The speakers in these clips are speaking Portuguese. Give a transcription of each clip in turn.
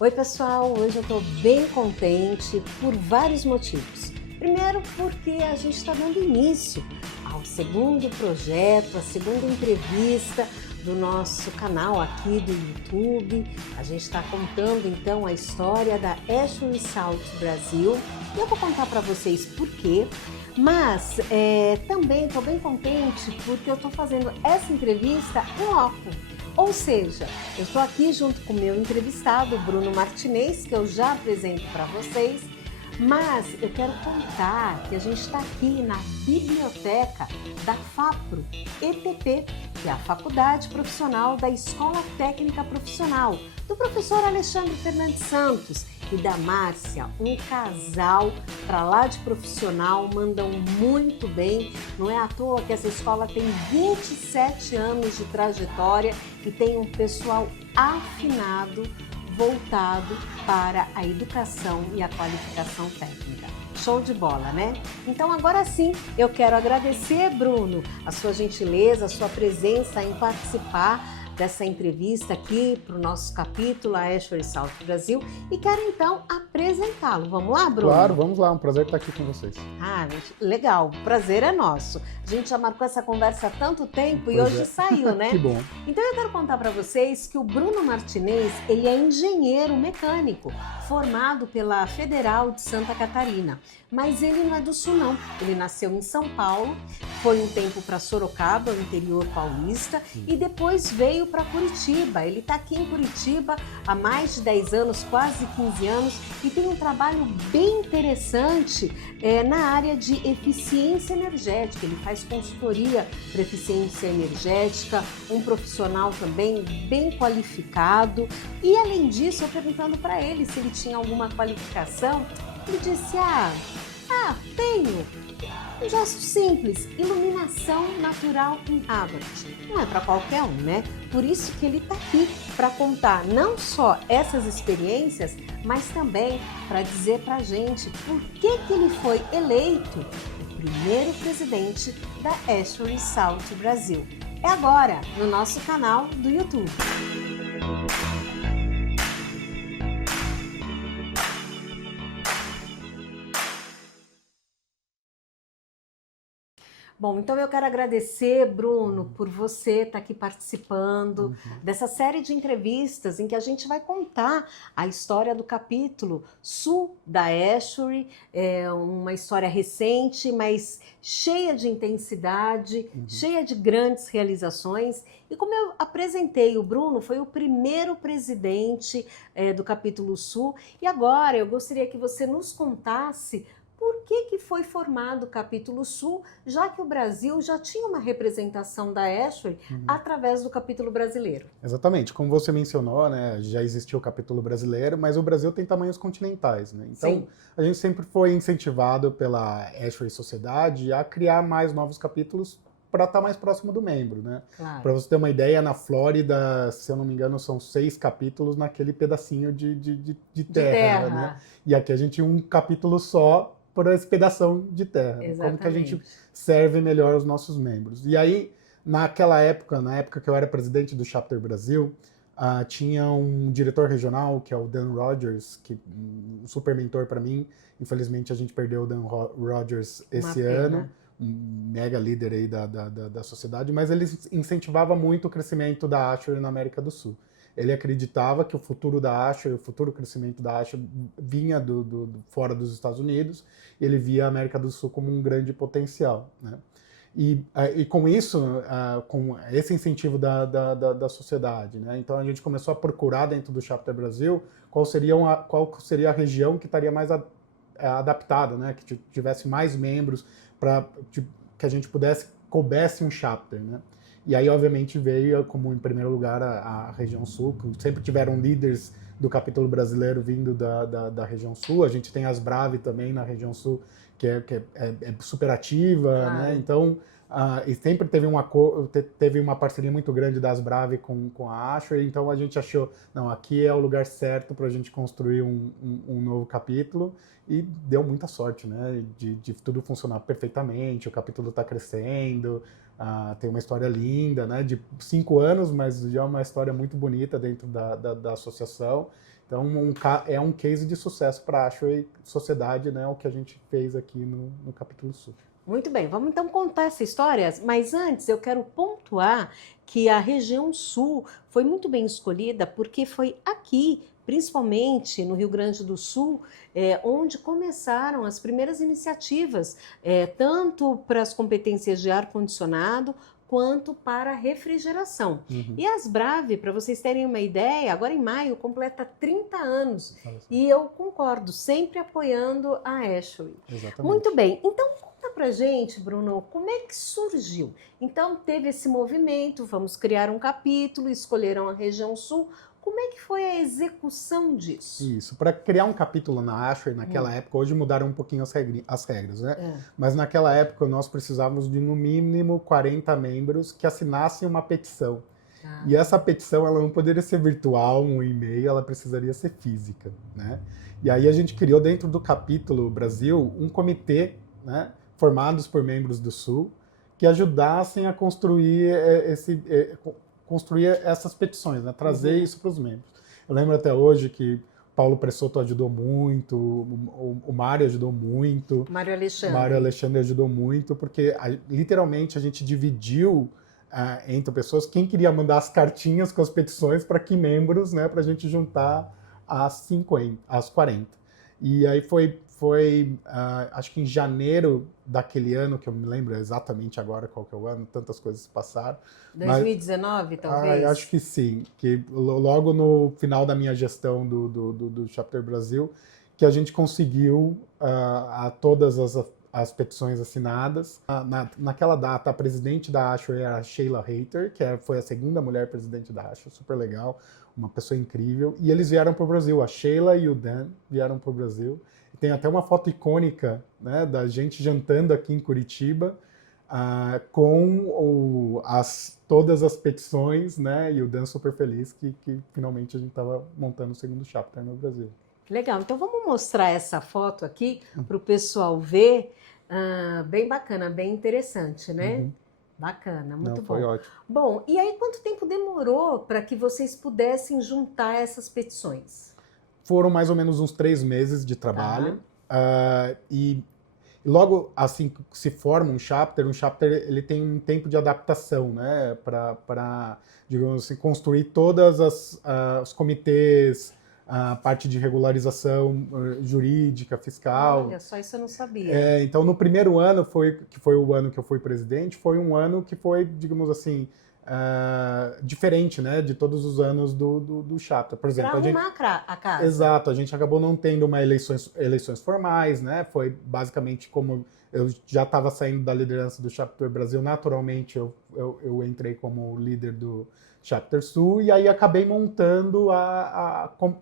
Oi pessoal, hoje eu estou bem contente por vários motivos. Primeiro porque a gente está dando início ao segundo projeto, a segunda entrevista do nosso canal aqui do YouTube. A gente está contando então a história da Ashbury Salt Brasil e eu vou contar para vocês por quê. Mas também estou bem contente porque eu estou fazendo essa entrevista em loco. Ou seja, eu estou aqui junto com o meu entrevistado, Bruno Martinez, que eu já apresento para vocês, mas eu quero contar que a gente está aqui na biblioteca da FAPRO EPP, que é a Faculdade Profissional da Escola Técnica Profissional, do professor Alexandre Fernandes Santos e da Márcia, um casal para lá de profissional, mandam muito bem. Não é à toa que essa escola tem 27 anos de trajetória e tem um pessoal afinado, voltado para a educação e a qualificação técnica. Show de bola, né? Então agora sim, eu quero agradecer, Bruno, a sua gentileza, a sua presença em participar dessa entrevista aqui para o nosso capítulo, a Ashbury Salt Brasil, e quero então apresentá-lo. Vamos lá, Bruno? Claro, vamos lá, um prazer estar aqui com vocês. Ah, gente, legal, o prazer é nosso. A gente já marcou essa conversa há tanto tempo e hoje saiu, né? Que bom. Então eu quero contar para vocês que o Bruno Martinez, ele é engenheiro mecânico, formado pela Federal de Santa Catarina. Mas ele não é do Sul, não. Ele nasceu em São Paulo, foi um tempo para Sorocaba, o interior paulista, e depois veio para Curitiba. Ele está aqui em Curitiba há mais de 10 anos, quase 15 anos, e tem um trabalho bem interessante na área de eficiência energética. Ele faz consultoria para eficiência energética, um profissional também bem qualificado. E além disso, eu perguntando para ele se ele tinha alguma qualificação, ele disse, tenho. Um gesto simples, iluminação natural em Havard. Não é para qualquer um, né? Por isso que ele está aqui, para contar não só essas experiências, mas também para dizer para a gente por que ele foi eleito o primeiro presidente da Ashbury Salt Brasil. É agora, no nosso canal do YouTube. Bom, então eu quero agradecer, Bruno, por você estar aqui participando dessa série de entrevistas em que a gente vai contar a história do capítulo Sul da Ashbury, uma história recente, mas cheia de intensidade, cheia de grandes realizações. E como eu apresentei, o Bruno foi o primeiro presidente do capítulo Sul. E agora eu gostaria que você nos contasse por que foi formado o Capítulo Sul, já que o Brasil já tinha uma representação da Ashbury através do capítulo brasileiro? Exatamente, como você mencionou, né, já existiu o capítulo brasileiro, mas o Brasil tem tamanhos continentais, né? Então, Sim. A gente sempre foi incentivado pela Ashbury Sociedade a criar mais novos capítulos para estar mais próximo do membro, né? Claro. Para você ter uma ideia, na Flórida, se eu não me engano, são 6 capítulos naquele pedacinho de terra, né? E aqui a gente tinha um capítulo só por esse pedação de terra. Né? Como que a gente serve melhor os nossos membros. E aí, naquela época, na época que eu era presidente do Chapter Brasil, tinha um diretor regional, que é o Dan Rogers, que um super mentor para mim. Infelizmente, a gente perdeu o Dan Rogers esse ano, um mega líder aí da sociedade, mas ele incentivava muito o crescimento da Ashbury na América do Sul. Ele acreditava que o futuro da Ashbury, o futuro crescimento da Ashbury vinha fora dos Estados Unidos, e ele via a América do Sul como um grande potencial, né? E com isso, com esse incentivo da sociedade, né? Então a gente começou a procurar dentro do Chapter Brasil qual seria a região que estaria mais adaptada, né? Que tivesse mais membros para que a gente coubesse um Chapter, né? E aí, obviamente, veio como, em primeiro lugar, a região sul, que sempre tiveram líderes do capítulo brasileiro vindo da região sul. A gente tem as Brave também na região sul, que é super ativa, claro. Né? Então, e sempre teve uma parceria muito grande das Brave com a Ashbury, então a gente achou, não, aqui é o lugar certo para a gente construir um novo capítulo, e deu muita sorte, né? De tudo funcionar perfeitamente, o capítulo está crescendo, tem uma história linda, né? De 5 anos, mas já uma história muito bonita dentro da associação. Então, é um case de sucesso para a Ashway Sociedade, né, o que a gente fez aqui no capítulo Sul. Muito bem, vamos então contar essa história, mas antes eu quero pontuar que a região sul foi muito bem escolhida porque foi aqui, principalmente no Rio Grande do Sul, onde começaram as primeiras iniciativas, tanto para as competências de ar-condicionado, quanto para refrigeração. Uhum. E a Asbrave, para vocês terem uma ideia, agora em maio completa 30 anos. E eu concordo, sempre apoiando a Ashway. Exatamente. Muito bem, então conta pra gente, Bruno, como é que surgiu? Então teve esse movimento, vamos criar um capítulo, escolheram a região sul. Como é que foi a execução disso? Isso, para criar um capítulo na Ashway, naquela época, hoje mudaram um pouquinho as regras, né? Mas naquela época nós precisávamos de no mínimo 40 membros que assinassem uma petição. E essa petição ela não poderia ser virtual, um e-mail, ela precisaria ser física, né? E aí a gente criou dentro do capítulo Brasil um comitê, né, formados por membros do Sul, que ajudassem a construir construir essas petições, né? Trazer isso para os membros. Eu lembro até hoje que Paulo Pressotto ajudou muito, o Mário ajudou muito. Mário Alexandre. Mário Alexandre ajudou muito, porque literalmente a gente dividiu entre pessoas quem queria mandar as cartinhas com as petições para que membros, né? Para a gente juntar às 40. E aí foi acho que em janeiro daquele ano, que eu me lembro exatamente agora qual que é o ano, tantas coisas passaram. 2019, talvez? Acho que sim, que logo no final da minha gestão do Chapter Brasil, que a gente conseguiu todas as petições assinadas. Naquela data, a presidente da Ashway era a Sheila Hayter, que foi a segunda mulher presidente da Ashway, super legal, uma pessoa incrível. E eles vieram para o Brasil, a Sheila e o Dan vieram para o Brasil. Tem até uma foto icônica, né, da gente jantando aqui em Curitiba com todas as petições, né, e o Dan super feliz que finalmente a gente estava montando o segundo chapter no Brasil. Legal, então vamos mostrar essa foto aqui para o pessoal ver. Bem bacana, bem interessante, né? Uhum. Bacana, muito bom. Foi ótimo. Bom, e aí quanto tempo demorou para que vocês pudessem juntar essas petições? Foram mais ou menos uns 3 meses de trabalho. E logo assim que se forma um chapter ele tem um tempo de adaptação, né? Para, digamos assim, construir todas os comitês, a parte de regularização jurídica, fiscal. Olha, só isso eu não sabia. Então, no primeiro ano, que foi o ano que eu fui presidente, foi um ano que foi, digamos assim, diferente, né, de todos os anos do chapter. Por exemplo, para arrumar a casa. Exato, a gente acabou não tendo eleições formais, né? Foi basicamente como eu já estava saindo da liderança do Chapter Brasil, naturalmente eu entrei como líder do Chapter Sul e aí acabei montando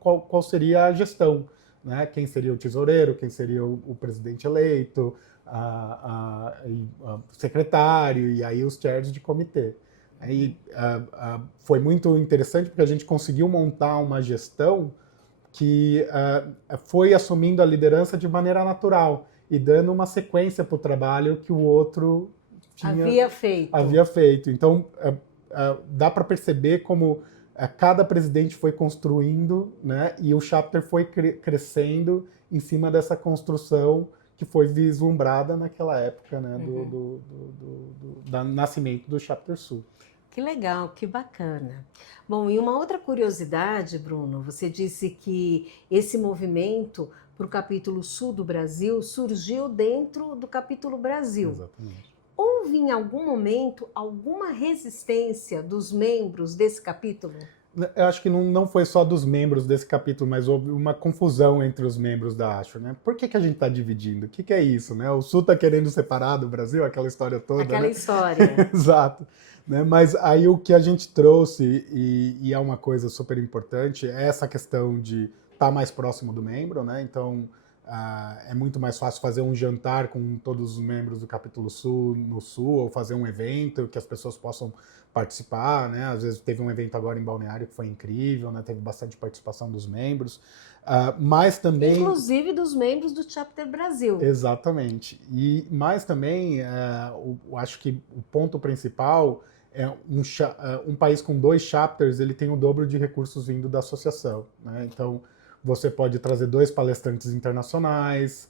qual seria a gestão, né? Quem seria o tesoureiro, quem seria o presidente eleito, o secretário e aí os chairs de comitê. Aí foi muito interessante porque a gente conseguiu montar uma gestão que foi assumindo a liderança de maneira natural e dando uma sequência para o trabalho que o outro havia feito. Então, dá para perceber como cada presidente foi construindo, né, e o chapter foi crescendo em cima dessa construção que foi vislumbrada naquela época, né, do nascimento do Chapter Sul. Que legal, que bacana. Bom, e uma outra curiosidade, Bruno, você disse que esse movimento para o capítulo Sul do Brasil surgiu dentro do capítulo Brasil. Exatamente. Houve em algum momento alguma resistência dos membros desse capítulo? Eu acho que não foi só dos membros desse capítulo, mas houve uma confusão entre os membros da Ashway, né? Por que a gente está dividindo? O que é isso, né? O Sul está querendo separar do Brasil, aquela história toda, Aquela né? história. Exato. Né? Mas aí o que a gente trouxe, e é uma coisa super importante, é essa questão de estar mais próximo do membro, né? Então, é muito mais fácil fazer um jantar com todos os membros do capítulo Sul no Sul, ou fazer um evento que as pessoas possam participar, né? Às vezes teve um evento agora em Balneário que foi incrível, né? Teve bastante participação dos membros, mas também... Inclusive dos membros do Chapter Brasil. Exatamente. Mas também, acho que o ponto principal é um país com 2 chapters, ele tem o dobro de recursos vindo da associação, né? Então, você pode trazer 2 palestrantes internacionais,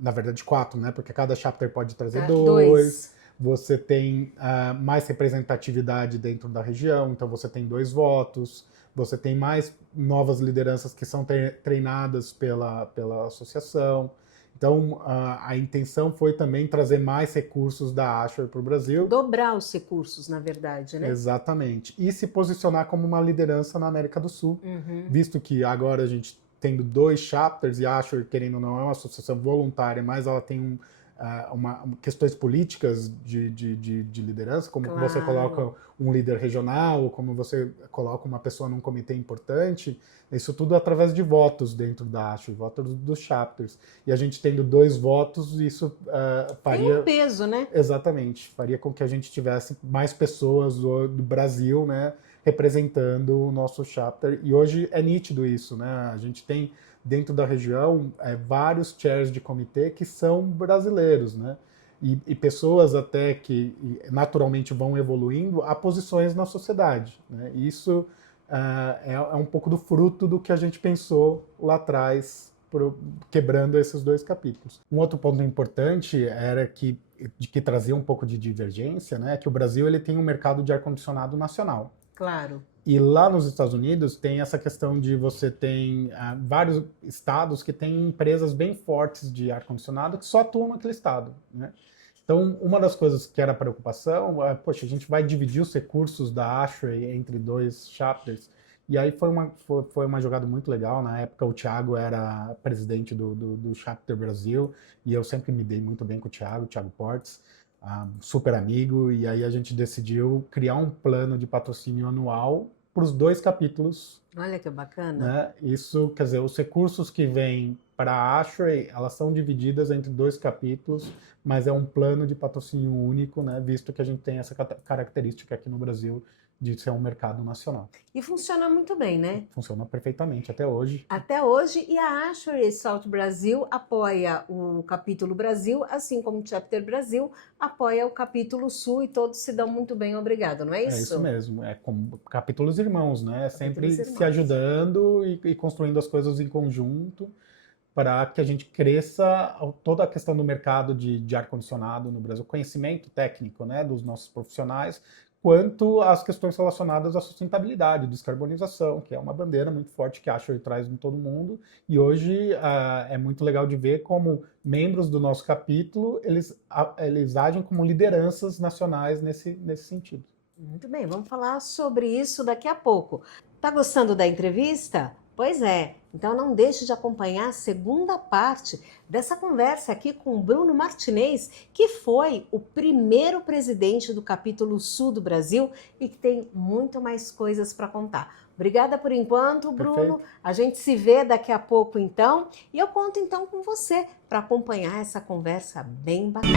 na verdade 4, né? Porque cada chapter pode trazer 2. Você tem mais representatividade dentro da região, então você tem 2 votos, você tem mais novas lideranças que são treinadas pela associação. Então, a intenção foi também trazer mais recursos da Ashway para o Brasil. Dobrar os recursos, na verdade, né? Exatamente. E se posicionar como uma liderança na América do Sul, visto que agora a gente tendo 2 chapters, e a Ashway, querendo ou não, é uma associação voluntária, mas ela tem questões políticas de liderança, como claro. Você coloca um líder regional, como você coloca uma pessoa num comitê importante, isso tudo através de votos dentro da Ashway, votos dos chapters. E a gente tendo 2 votos, isso faria... Tem um peso, né? Exatamente. Faria com que a gente tivesse mais pessoas do Brasil, né, representando o nosso chapter. E hoje é nítido isso, né? A gente tem dentro da região vários chairs de comitê que são brasileiros, né? E pessoas até que naturalmente vão evoluindo a posições na sociedade, né? Isso é um pouco do fruto do que a gente pensou lá atrás, quebrando esses 2 capítulos. Um outro ponto importante era que trazia um pouco de divergência, né? Que o Brasil ele tem um mercado de ar-condicionado nacional. Claro. E lá nos Estados Unidos tem essa questão de você tem vários estados que têm empresas bem fortes de ar-condicionado que só atuam naquele estado, né? Então, uma das coisas que era preocupação, poxa, a gente vai dividir os recursos da Ashway entre 2 chapters. E aí foi uma jogada muito legal. Na época, o Thiago era presidente do Chapter Brasil, e eu sempre me dei muito bem com o Thiago Portes, super amigo, e aí a gente decidiu criar um plano de patrocínio anual para os 2 capítulos. Olha que bacana. Né? Isso, quer dizer, os recursos que vêm para a Ashway, elas são divididas entre 2 capítulos, mas é um plano de patrocínio único, né? Visto que a gente tem essa característica aqui no Brasil de ser um mercado nacional. E funciona muito bem, né? Funciona perfeitamente até hoje. Até hoje, e a Ashway South Brasil apoia o capítulo Brasil, assim como o Chapter Brasil apoia o capítulo Sul, e todos se dão muito bem, obrigado, não é isso? É isso mesmo, é como capítulos irmãos, né? Sempre se ajudando e construindo as coisas em conjunto para que a gente cresça toda a questão do mercado de ar-condicionado no Brasil, conhecimento técnico, né, dos nossos profissionais, quanto às questões relacionadas à sustentabilidade, descarbonização, que é uma bandeira muito forte que a Ashway traz em todo mundo. E hoje é muito legal de ver como membros do nosso capítulo, eles agem como lideranças nacionais nesse sentido. Muito bem, vamos falar sobre isso daqui a pouco. Tá gostando da entrevista? Pois é, então não deixe de acompanhar a segunda parte dessa conversa aqui com o Bruno Martinez, que foi o primeiro presidente do capítulo Sul do Brasil e que tem muito mais coisas para contar. Obrigada por enquanto, Bruno. Perfeito. A gente se vê daqui a pouco então, e eu conto então com você para acompanhar essa conversa bem bacana.